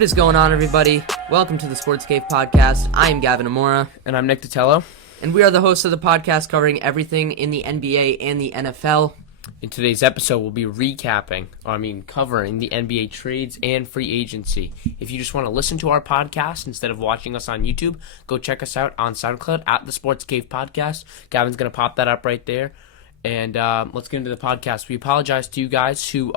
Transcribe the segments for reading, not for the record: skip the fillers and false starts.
What is going on, everybody? Welcome to the Sports Cave Podcast. I am Gavin Amora. And I'm Nick Tatello. And we are the hosts of the podcast covering everything in the NBA and the NFL. In today's episode, we'll be covering the NBA trades and free agency. If you just want to listen to our podcast instead of watching us on YouTube, go check us out on SoundCloud at the Sports Cave Podcast. Gavin's going to pop that up right there. And let's get into the podcast. We apologize to you guys who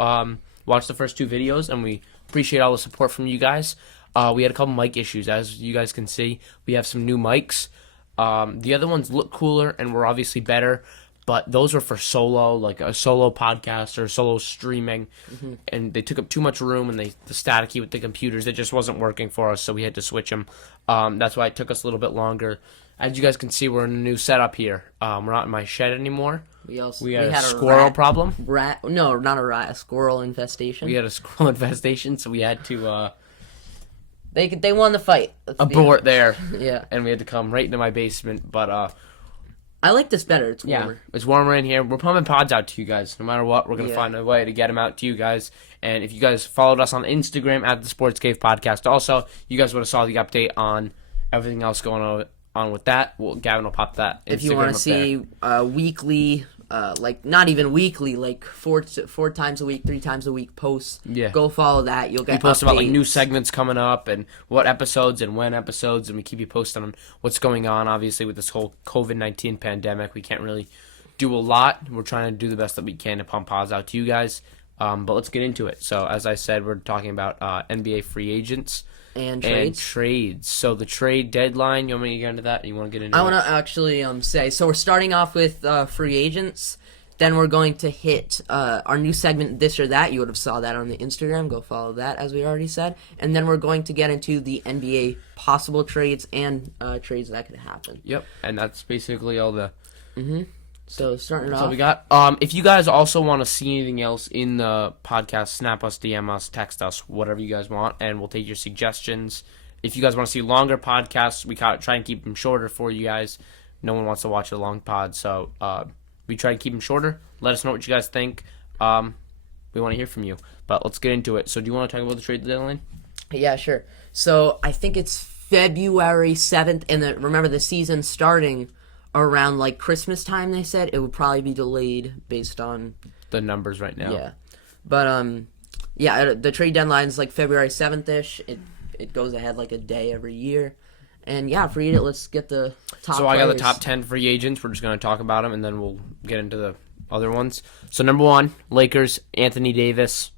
watched the first two videos, and we appreciate all the support from you guys. We had a couple mic issues. As you guys can see, we have some new mics. The other ones look cooler and were obviously better, but those were for solo, like a solo podcast or solo streaming, and they took up too much room, and the staticky with the computers, it just wasn't working for us, so we had to switch them. That's why it took us a little bit longer. As you guys can see, we're in a new setup here. We're not in my shed anymore. We had a squirrel problem. No, not a rat. A squirrel infestation. We had a squirrel infestation, so we had to They won the fight. abort there. Yeah. And we had to come right into my basement. But I like this better. It's warmer. Yeah, it's warmer in here. We're pumping pods out to you guys. No matter what, we're going to find a way to get them out to you guys. And if you guys followed us on Instagram at the Sports Cave Podcast, also, you guys would have saw the update on everything else going on with that. Gavin will pop that Instagram. If you want to see weekly, not even weekly, like four times a week, 3 times a week posts, go follow that. You'll get we post updates about new segments coming up and what episodes and when episodes, and we keep you posted on what's going on. Obviously, with this whole COVID-19 pandemic, we can't really do a lot. We're trying to do the best that we can to pump pods out to you guys. But let's get into it. So, as I said, we're talking about NBA free agents. And trades. So the trade deadline, you want me to get into that? You want to get into I want to actually say, so we're starting off with free agents. Then we're going to hit our new segment, This or That. You would have saw that on the Instagram. Go follow that, as we already said. And then we're going to get into the NBA possible trades and trades that could happen. Yep, and that's basically all the... So starting That's off, all we got. If you guys also want to see anything else in the podcast, snap us, DM us, text us, whatever you guys want, and we'll take your suggestions. If you guys want to see longer podcasts, we try and keep them shorter for you guys. No one wants to watch a long pod, so we try and keep them shorter. Let us know what you guys think. We want to hear from you, but let's get into it. So do you want to talk about the trade deadline? Yeah, sure. So I think it's February 7th, and remember the season starting around like Christmas time. They said it would probably be delayed based on the numbers right now. Yeah, but the trade deadline is like February 7th-ish. It goes ahead like a day every year, and let's get the top. So I got the top 10 free agents. We're just going to talk about them, and then we'll get into the other ones. So number 1, Lakers, Anthony Davis,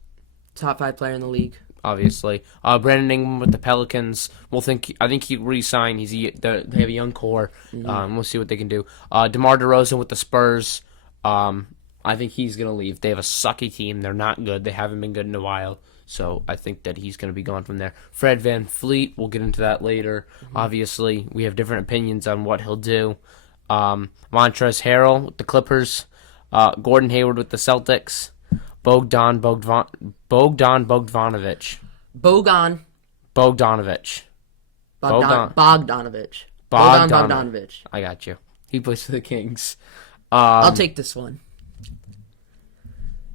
top 5 player in the league. Obviously, Brandon Ingram with the Pelicans. I think he'll re-sign. They have a young core. We'll see what they can do. DeMar DeRozan with the Spurs. I think he's gonna leave. They have a sucky team. They're not good. They haven't been good in a while. So I think that he's gonna be gone from there. Fred VanVleet. We'll get into that later. Obviously, we have different opinions on what he'll do. Montrezl Harrell with the Clippers. Gordon Hayward with the Celtics. Bogdan Bogdanovic. I got you. He plays for the Kings. I'll take this one.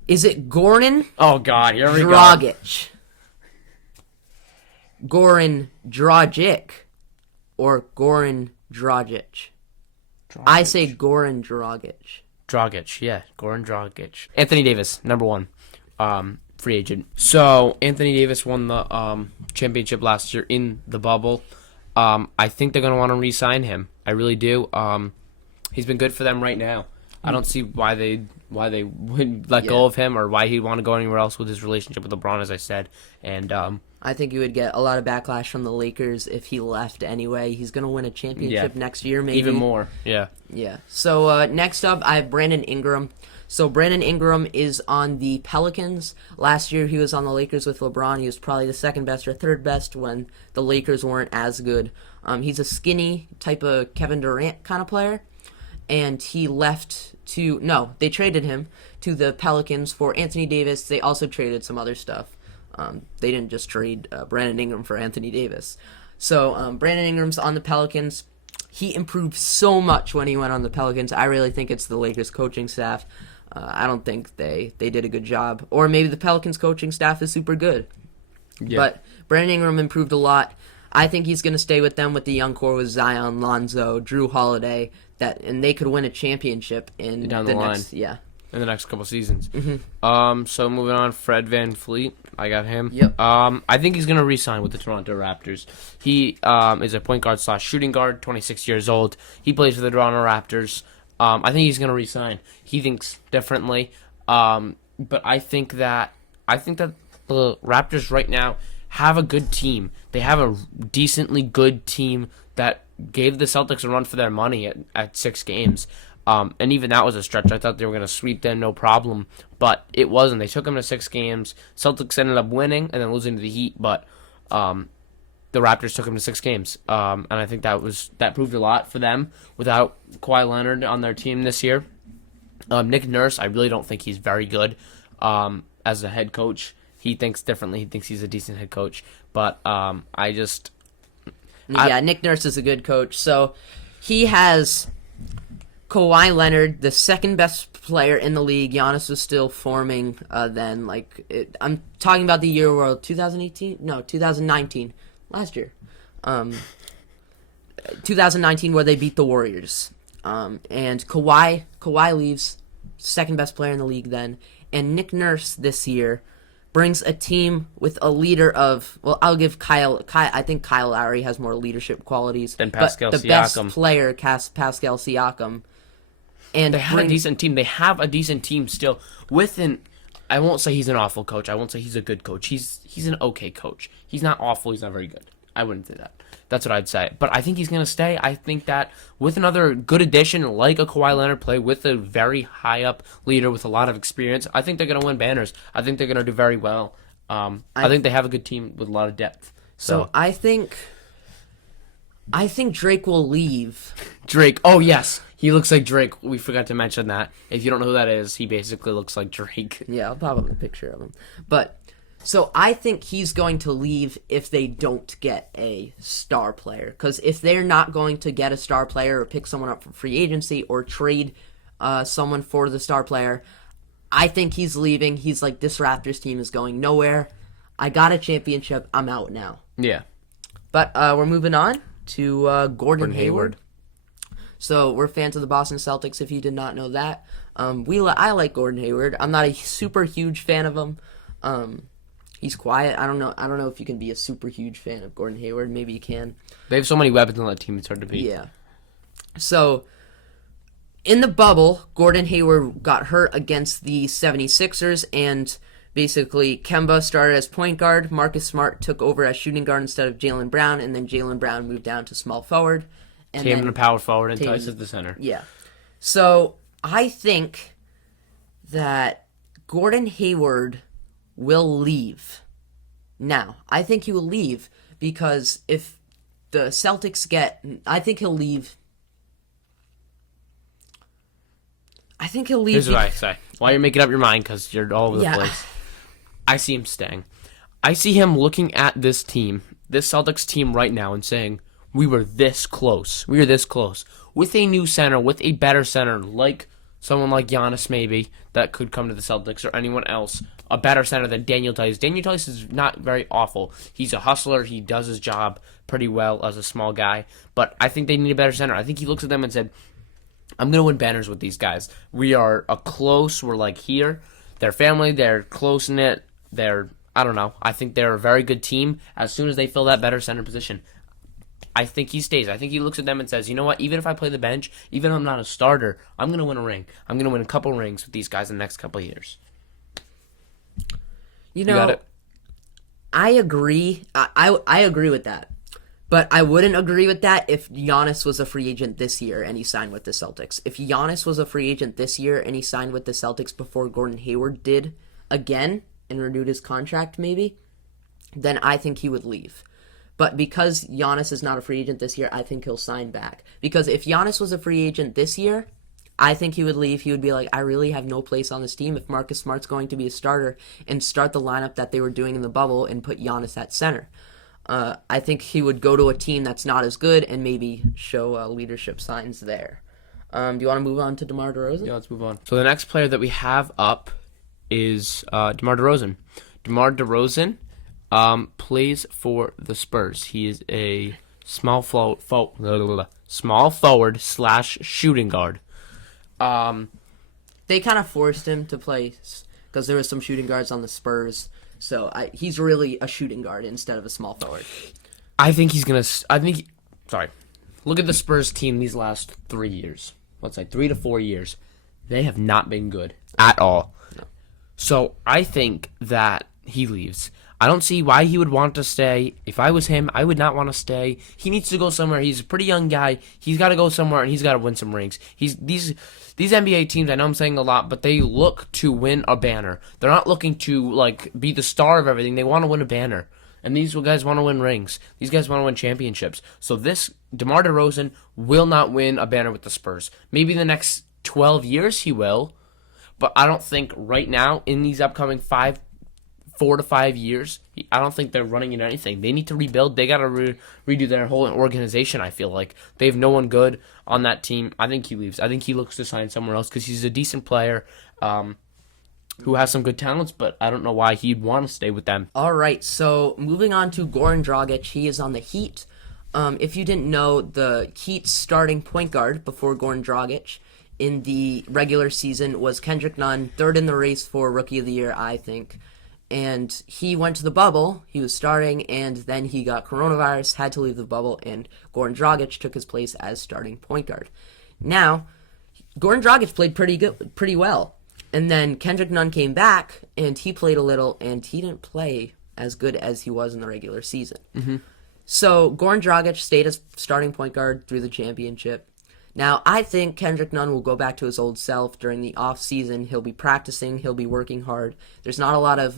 Is it Goran? Oh, God. Here we Dragic? Goran Dragic or Goran Dragic? I say Goran Dragic. Goran Dragic. Anthony Davis, number 1, free agent. So, Anthony Davis won the championship last year in the bubble. I think they're going to want to re-sign him. I really do. He's been good for them right now. I don't see why they would let go of him or why he'd want to go anywhere else with his relationship with LeBron, as I said. And I think you would get a lot of backlash from the Lakers if he left anyway. He's going to win a championship next year, maybe. Even more, yeah. Yeah. So next up, I have Brandon Ingram. So Brandon Ingram is on the Pelicans. Last year, he was on the Lakers with LeBron. He was probably the second best or third best when the Lakers weren't as good. He's a skinny type of Kevin Durant kind of player. And he they traded him to the Pelicans for Anthony Davis. They also traded some other stuff. They didn't just trade Brandon Ingram for Anthony Davis. So Brandon Ingram's on the Pelicans. He improved so much when he went on the Pelicans. I really think it's the Lakers coaching staff. I don't think they did a good job. Or maybe the Pelicans coaching staff is super good. Yeah. But Brandon Ingram improved a lot. I think he's going to stay with them with the young core with Zion, Lonzo, Drew Holiday, and they could win a championship in Down the line. next, yeah. In the next couple seasons. Mm-hmm. So moving on, Fred VanVleet. I got him. Yep. I think he's going to re-sign with the Toronto Raptors. He is a point guard / shooting guard, 26 years old. He plays for the Toronto Raptors. I think he's going to re-sign. He thinks differently. But I think that the Raptors right now have a good team. They have a decently good team that gave the Celtics a run for their money at 6 games. And even that was a stretch. I thought they were going to sweep them, no problem. But it wasn't. They took them to 6 games. Celtics ended up winning and then losing to the Heat. But the Raptors took them to 6 games. And I think that proved a lot for them without Kawhi Leonard on their team this year. Nick Nurse, I really don't think he's very good as a head coach. He thinks differently. He thinks he's a decent head coach. But Nick Nurse is a good coach. So he has Kawhi Leonard, the second best player in the league. Giannis was still forming then. I'm talking about the year where 2018? No, 2019. Last year. 2019 where they beat the Warriors. And Kawhi leaves, second best player in the league then. And Nick Nurse this year brings a team with a leader of, well, I'll give Kyle. I think Kyle Lowry has more leadership qualities than Pascal but the Siakam. best player, Pascal Siakam. And they have a decent team. They have a decent team still. I won't say he's an awful coach. I won't say he's a good coach. He's an okay coach. He's not awful. He's not very good. I wouldn't say that. That's what I'd say. But I think he's going to stay. I think that with another good addition like a Kawhi Leonard play with a very high up leader with a lot of experience, I think they're going to win banners. I think they're going to do very well. I think they have a good team with a lot of depth. So I think Drake will leave. Drake. Oh, yes. He looks like Drake. We forgot to mention that. If you don't know who that is, he basically looks like Drake. Yeah, I'll pop up a picture of him. But so I think he's going to leave if they don't get a star player. Because if they're not going to get a star player or pick someone up for free agency or trade someone for the star player, I think he's leaving. He's like, this Raptors team is going nowhere. I got a championship. I'm out now. Yeah. But we're moving on to Gordon Hayward. So we're fans of the Boston Celtics, if you did not know that. I like Gordon Hayward. I'm not a super huge fan of him. He's quiet. I don't know if you can be a super huge fan of Gordon Hayward. Maybe you can. They have so many weapons on that team, it's hard to beat. Yeah. So, in the bubble, Gordon Hayward got hurt against the 76ers, and basically Kemba started as point guard. Marcus Smart took over as shooting guard instead of Jaylen Brown, and then Jaylen Brown moved down to small forward. And Came in a power forward and Tice at the center. Yeah. So, I think that Gordon Hayward will leave. Now, I think he will leave because if the Celtics I think he'll leave. Here's what I say. While you're making up your mind, because you're all over the place, I see him staying. I see him looking at this team, this Celtics team right now, and saying, we were this close. We were this close. With a new center, with a better center, like someone like Giannis maybe, that could come to the Celtics, or anyone else, a better center than Daniel Tice. Daniel Tice is not very awful. He's a hustler. He does his job pretty well as a small guy. But I think they need a better center. I think he looks at them and said, I'm going to win banners with these guys. We are we're like here. They're family. They're close-knit. I don't know. I think they're a very good team as soon as they fill that better center position. I think he stays. I think he looks at them and says, you know what, even if I play the bench, even if I'm not a starter, I'm going to win a ring. I'm going to win a couple rings with these guys in the next couple of years. You know, got it? I agree. I agree with that. But I wouldn't agree with that if Giannis was a free agent this year and he signed with the Celtics. If Giannis was a free agent this year and he signed with the Celtics before Gordon Hayward did again and renewed his contract maybe, then I think he would leave. But because Giannis is not a free agent this year, I think he'll sign back. Because if Giannis was a free agent this year, I think he would leave. He would be like, I really have no place on this team if Marcus Smart's going to be a starter, and start the lineup that they were doing in the bubble and put Giannis at center. I think he would go to a team that's not as good and maybe show leadership signs there. Do you want to move on to DeMar DeRozan? Yeah, let's move on. So the next player that we have up is DeMar DeRozan. DeMar DeRozan Plays for the Spurs. He is a small forward slash shooting guard. They kind of forced him to play because there was some shooting guards on the Spurs. So he's really a shooting guard instead of a small forward. I think he's gonna. Look at the Spurs team these last 3 years. Let's say 3 to 4 years. They have not been good at all. No. So I think that he leaves. I don't see why he would want to stay. If I was him, I would not want to stay. He needs to go somewhere. He's a pretty young guy. He's got to go somewhere, and he's got to win some rings. These NBA teams, I know I'm saying a lot, but they look to win a banner. They're not looking to be the star of everything. They want to win a banner. And these guys want to win rings. These guys want to win championships. So this DeMar DeRozan will not win a banner with the Spurs. Maybe the next 12 years he will, but I don't think right now in these upcoming 4 to 5 years, I don't think they're running into anything. They need to rebuild. They got to redo their whole organization, I feel like. They have no one good on that team. I think he leaves. I think he looks to sign somewhere else because he's a decent player who has some good talents, but I don't know why he'd want to stay with them. All right, so moving on to Goran Dragic. He is on the Heat. If you didn't know, the Heat's starting point guard before Goran Dragic in the regular season was Kendrick Nunn, third in the race for Rookie of the Year, I think. And he went to the bubble. He was starting, and then he got coronavirus, had to leave the bubble, and Goran Dragic took his place as starting point guard. Now, Goran Dragic played pretty well. And then Kendrick Nunn came back, and he played a little, and he didn't play as good as he was in the regular season. Mm-hmm. So Goran Dragic stayed as starting point guard through the championship. Now, I think Kendrick Nunn will go back to his old self during the off-season. He'll be practicing. He'll be working hard. There's not a lot of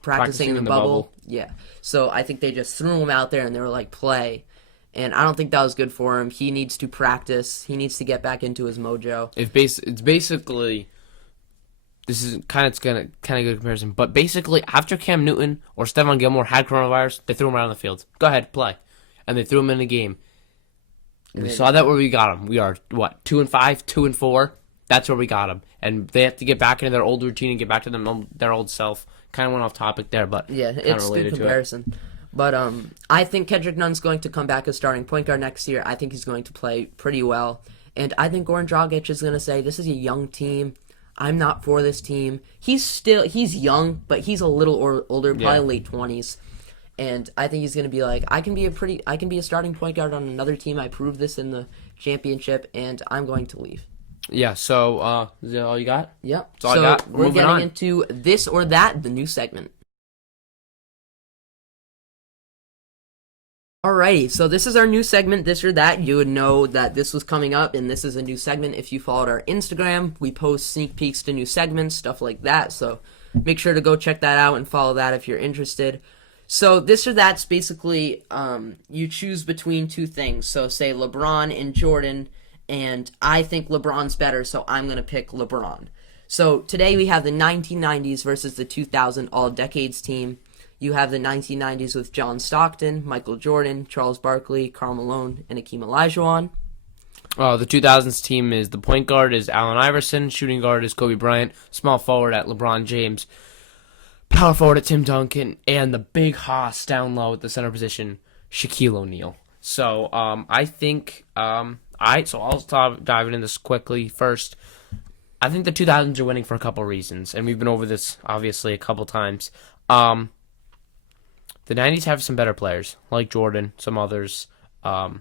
practicing in the bubble. Yeah. So I think they just threw him out there, and they were like, play. And I don't think that was good for him. He needs to practice. He needs to get back into his mojo. It's basically... This is kind of good comparison, but basically after Cam Newton or Stephon Gilmore had coronavirus, they threw him out on the field. Go ahead, play, and they threw him in the game. And we saw that where we got him. We are 2-5, 2-4. That's where we got him, and they have to get back into their old routine and get back to their old self. Kind of went off topic there, but yeah, it's good comparison. But I think Kendrick Nunn's going to come back as starting point guard next year. I think he's going to play pretty well, and I think Goran Dragic is going to say, "This is a young team. I'm not for this team." He's young, but he's a little older, probably late 20s. And I think he's going to be like, I can be a starting point guard on another team. I proved this in the championship, and I'm going to leave. Yeah, so is that all you got? Yep. That's all I got. We're getting into this or that, the new segment. Alrighty, so this is our new segment, This or That. You would know that this was coming up, and this is a new segment if you followed our Instagram. We post sneak peeks to new segments, stuff like that, so make sure to go check that out and follow that if you're interested. So this or that's basically, you choose between two things. So say LeBron and Jordan, and I think LeBron's better, so I'm going to pick LeBron. So today we have the 1990s versus the 2000 All-Decades team. You have the 1990s with John Stockton, Michael Jordan, Charles Barkley, Karl Malone, and Hakeem Olajuwon. The 2000s team is the point guard is Allen Iverson, shooting guard is Kobe Bryant, small forward at LeBron James, power forward at Tim Duncan, and the big hoss down low at the center position, Shaquille O'Neal. So I think so I'll dive into this quickly first. I think the 2000s are winning for a couple reasons, and we've been over this obviously a couple times. The 90s have some better players, like Jordan, some others. Not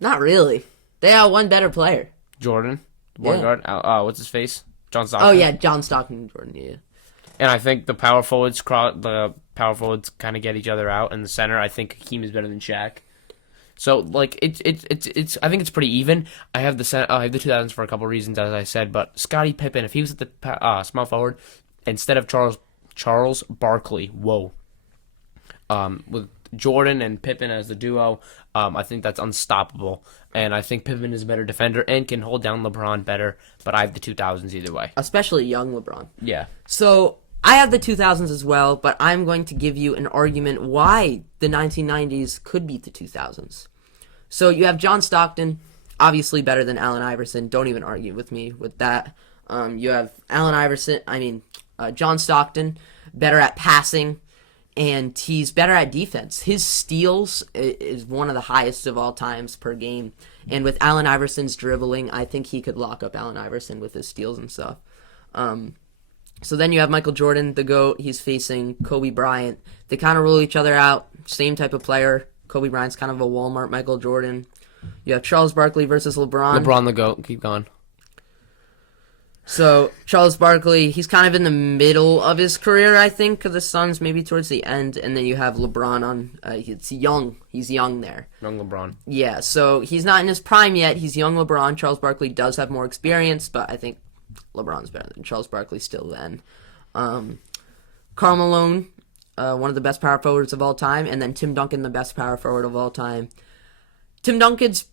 really. They have one better player. Jordan, point guard. What's his face? John Stockton. Oh yeah, John Stockton and Jordan. Yeah. And I think the power forwards kind of get each other out. In the center, I think Hakeem is better than Shaq. So it's I think it's pretty even. I have the 2000s for a couple reasons, as I said, but Scottie Pippen, if he was at the small forward instead of Charles Barkley, with Jordan and Pippen as the duo, I think that's unstoppable. And I think Pippen is a better defender and can hold down LeBron better, but I have the 2000s either way. Especially young LeBron. Yeah. So I have the 2000s as well, but I'm going to give you an argument why the 1990s could beat the 2000s. So you have John Stockton, obviously better than Allen Iverson. Don't even argue with me with that. You have John Stockton, better at passing. and he's better at defense. His steals is one of the highest of all times per game. And with Allen Iverson's dribbling, I think he could lock up Allen Iverson with his steals and stuff. So then you have Michael Jordan, the GOAT. He's facing Kobe Bryant. They kind of rule each other out. Same type of player. Kobe Bryant's kind of a Walmart Michael Jordan. You have Charles Barkley versus LeBron. LeBron the GOAT. Keep going. So Charles Barkley, he's kind of in the middle of his career, I think, of the Suns, maybe towards the end. And then you have LeBron on. He's young. He's young there. Young LeBron. Yeah, so he's not in his prime yet. He's young LeBron. Charles Barkley does have more experience, but I think LeBron's better than Charles Barkley still then. Karl Malone, one of the best power forwards of all time, and then Tim Duncan, the best power forward of all time. Tim Duncan's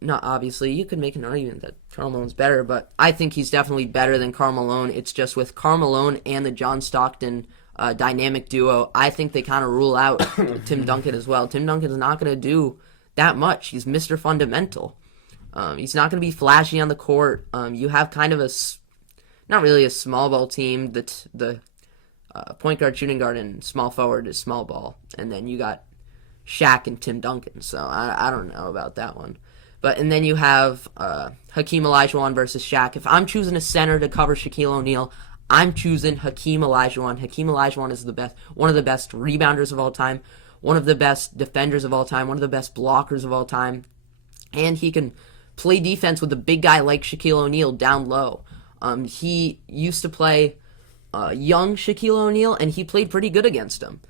not obviously, you could make an argument that Karl Malone's better, but I think he's definitely better than Karl Malone. It's just with Karl Malone and the John Stockton dynamic duo, I think they kind of rule out Tim Duncan as well. Tim Duncan's not going to do that much. He's Mr. Fundamental. He's not going to be flashy on the court. You have kind of not really a small ball team. The point guard, shooting guard, and small forward is small ball. And then you got Shaq and Tim Duncan. So I don't know about that one. And then you have Hakeem Olajuwon versus Shaq. If I'm choosing a center to cover Shaquille O'Neal, I'm choosing Hakeem Olajuwon. Hakeem Olajuwon is one of the best rebounders of all time, one of the best defenders of all time, one of the best blockers of all time. And he can play defense with a big guy like Shaquille O'Neal down low. He used to play young Shaquille O'Neal, and he played pretty good against him.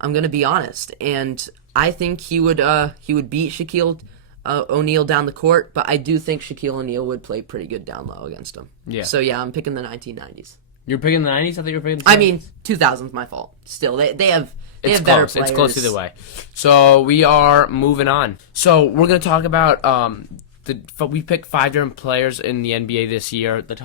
I'm gonna be honest, and I think he would beat Shaquille O'Neal down the court, but I do think Shaquille O'Neal would play pretty good down low against him. Yeah. So yeah, I'm picking the 1990s. You're picking the 90s? I thought you were picking the 2000s. I mean, 2000's my fault. Still, they have better close. players. It's close either way. So we are moving on. So we're gonna talk about we picked 5 different players in the NBA this year. In the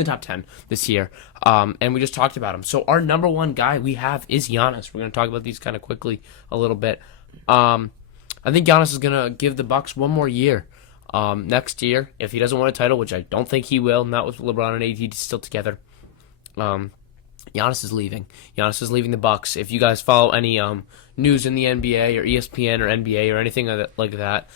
top 10 this year. And we just talked about them. So our number one guy we have is Giannis. We're gonna talk about these kind of quickly a little bit. I think Giannis is gonna give the Bucks one more year. Next year, if he doesn't win a title, which I don't think he will, not with LeBron and AD still together. Giannis is leaving. Giannis is leaving the Bucks. If you guys follow any news in the NBA or ESPN or NBA or anything like that,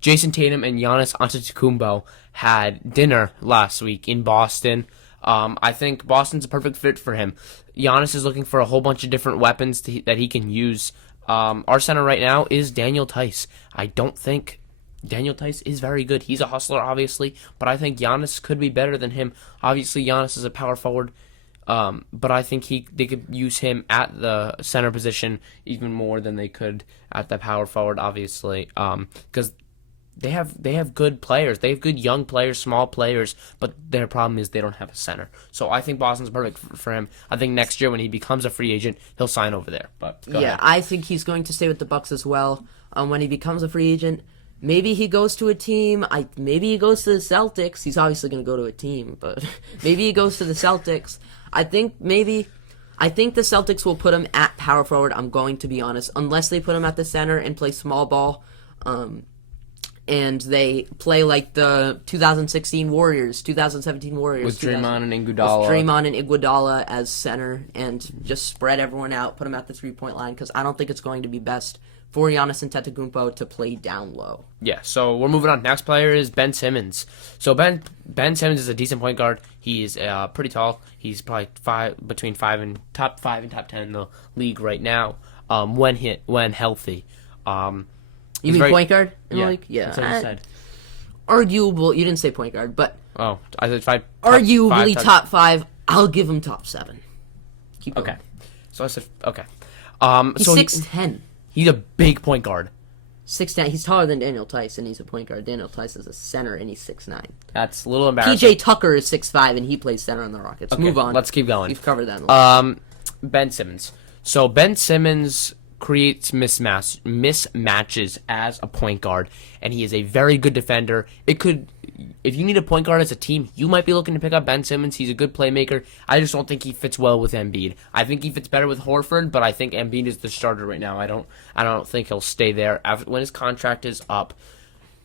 Jason Tatum and Giannis Antetokounmpo had dinner last week in Boston. I think Boston's a perfect fit for him. Giannis is looking for a whole bunch of different weapons that he can use. Our center right now is Daniel Tice. I don't think Daniel Tice is very good. He's a hustler, obviously, but I think Giannis could be better than him. Obviously, Giannis is a power forward, but I think they could use him at the center position even more than they could at the power forward, obviously, because they have good players. They have good young players, small players, but their problem is they don't have a center. So I think Boston's perfect for him. I think next year when he becomes a free agent, he'll sign over there. But go ahead. I think he's going to stay with the Bucks as well. When he becomes a free agent, maybe he goes to a team. Maybe he goes to the Celtics. He's obviously going to go to a team, but maybe he goes to the Celtics. I think the Celtics will put him at power forward. I'm going to be honest, unless they put him at the center and play small ball. And they play like the 2016 Warriors, 2017 Warriors. With Draymond and Iguodala. With Draymond and Iguodala as center, and just spread everyone out, put them at the three-point line, because I don't think it's going to be best for Giannis Antetokounmpo to play down low. Yeah, so we're moving on. Next player is Ben Simmons. So Ben Simmons is a decent point guard. He's pretty tall. He's probably between top 5 and top 10 in the league right now. When healthy. You mean point guard in the league? Yeah. That's what you said. Arguable. You didn't say point guard, but oh, I said 5. Arguably top 5. I'll give him top 7. Keep going. Okay. So I said okay. He's 6'10". He's a big point guard. 6'10". He's taller than Daniel Tice, and he's a point guard. Daniel Tice is a center, and he's 6'9". That's a little embarrassing. PJ Tucker is 6'5", and he plays center on the Rockets. Okay, Move on. Let's keep going. We've covered that. Ben Simmons. So Ben Simmons creates mismatches as a point guard, and he is a very good defender. If you need a point guard as a team, you might be looking to pick up Ben Simmons. He's a good playmaker. I just don't think he fits well with Embiid. I think he fits better with Horford, but I think Embiid is the starter right now. I don't think he'll stay there when his contract is up.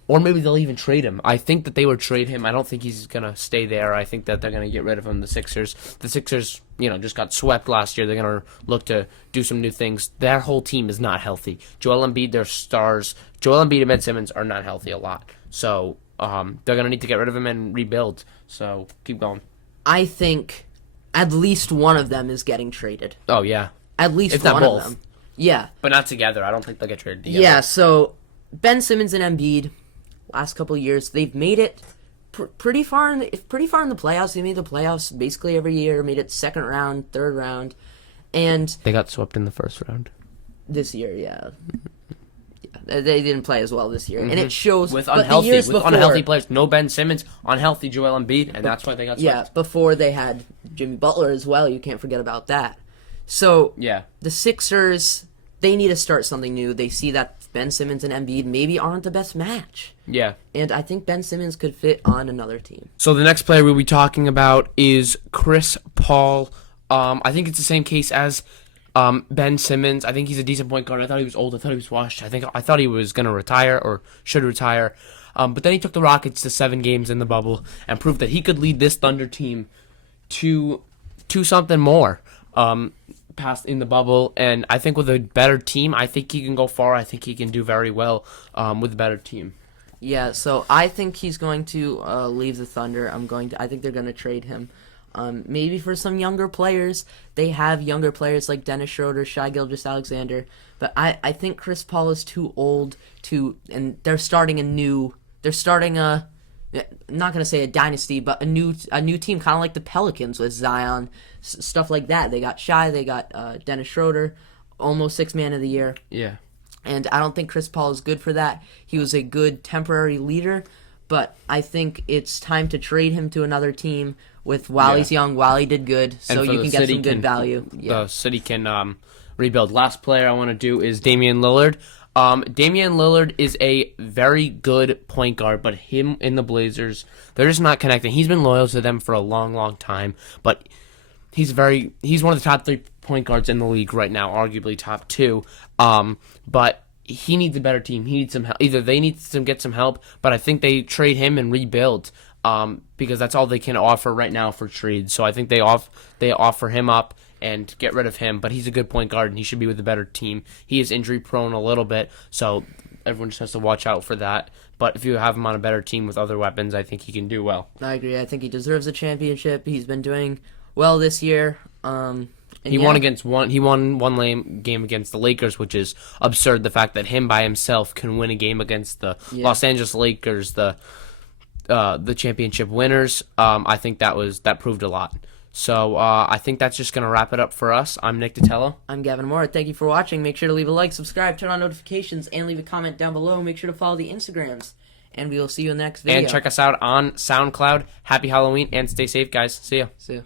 Or maybe they'll even trade him. I think that they would trade him. I don't think he's going to stay there. I think that they're going to get rid of him, the Sixers. The Sixers, just got swept last year. They're going to look to do some new things. Their whole team is not healthy. Joel Embiid, their stars. Joel Embiid and Ben Simmons are not healthy a lot. So they're going to need to get rid of him and rebuild. So keep going. I think at least one of them is getting traded. Oh, yeah. At least If not one both. of them. Yeah. But not together. I don't think they'll get traded together. Yeah, so Ben Simmons and Embiid, last couple of years, they've made it pretty far in the playoffs. They made the playoffs basically every year, made it second round, third round, and They got swept in the first round. this year, yeah. They didn't play as well this year, and it shows. With but the unhealthy, years with before, unhealthy players. No Ben Simmons, unhealthy Joel Embiid, and that's why they got swept. Yeah, before they had Jimmy Butler as well. You can't forget about that. So Yeah. the Sixers, they need to start something new. They see that Ben Simmons and Embiid maybe aren't the best match. Yeah. And I think Ben Simmons could fit on another team. So the next player we'll be talking about is Chris Paul. I think it's the same case as Ben Simmons. I think he's a decent point guard. I thought he was old. I thought he was washed. I thought he was going to retire or should retire. But then he took the Rockets to 7 games in the bubble and proved that he could lead this Thunder team to something more. Past in the bubble, and I think with a better team, I think he can go far. I think he can do very well with a better team. Yeah, so I think he's going to leave the Thunder. I think they're going to trade him. Maybe for some younger players. They have younger players like Dennis Schroeder, Shai Gilgeous-Alexander, but I think Chris Paul is too old and they're starting I'm not going to say a dynasty, but a new team, kind of like the Pelicans with Zion, stuff like that. They got Shai, they got Dennis Schroeder, almost 6th man of the year. Yeah. And I don't think Chris Paul is good for that. He was a good temporary leader, but I think it's time to trade him to another team while he's young, while he did good, so you can get some good value. Yeah. The city can rebuild. Last player I want to do is Damian Lillard. Damian Lillard is a very good point guard, but him and the Blazers, they're just not connecting. He's been loyal to them for a long, long time, but he's one of the top 3 point guards in the league right now, arguably top 2. But he needs a better team. He needs some help. Either they need to get some help, but I think they trade him and rebuild because that's all they can offer right now for trades. So I think they offer him up and get rid of him, but he's a good point guard and he should be with a better team. He is injury prone a little bit, so everyone just has to watch out for that. But if you have him on a better team with other weapons, I think he can do well. I agree. I think he deserves a championship. He's been doing well this year. He won one game against the Lakers, which is absurd. The fact that him by himself can win a game against the Los Angeles Lakers, the championship winners. I think that proved a lot. So I think that's just going to wrap it up for us. I'm Nick Ditello. I'm Gavin Moore. Thank you for watching. Make sure to leave a like, subscribe, turn on notifications, and leave a comment down below. Make sure to follow the Instagrams. And we will see you in the next video. And check us out on SoundCloud. Happy Halloween, and stay safe, guys. See ya. See ya.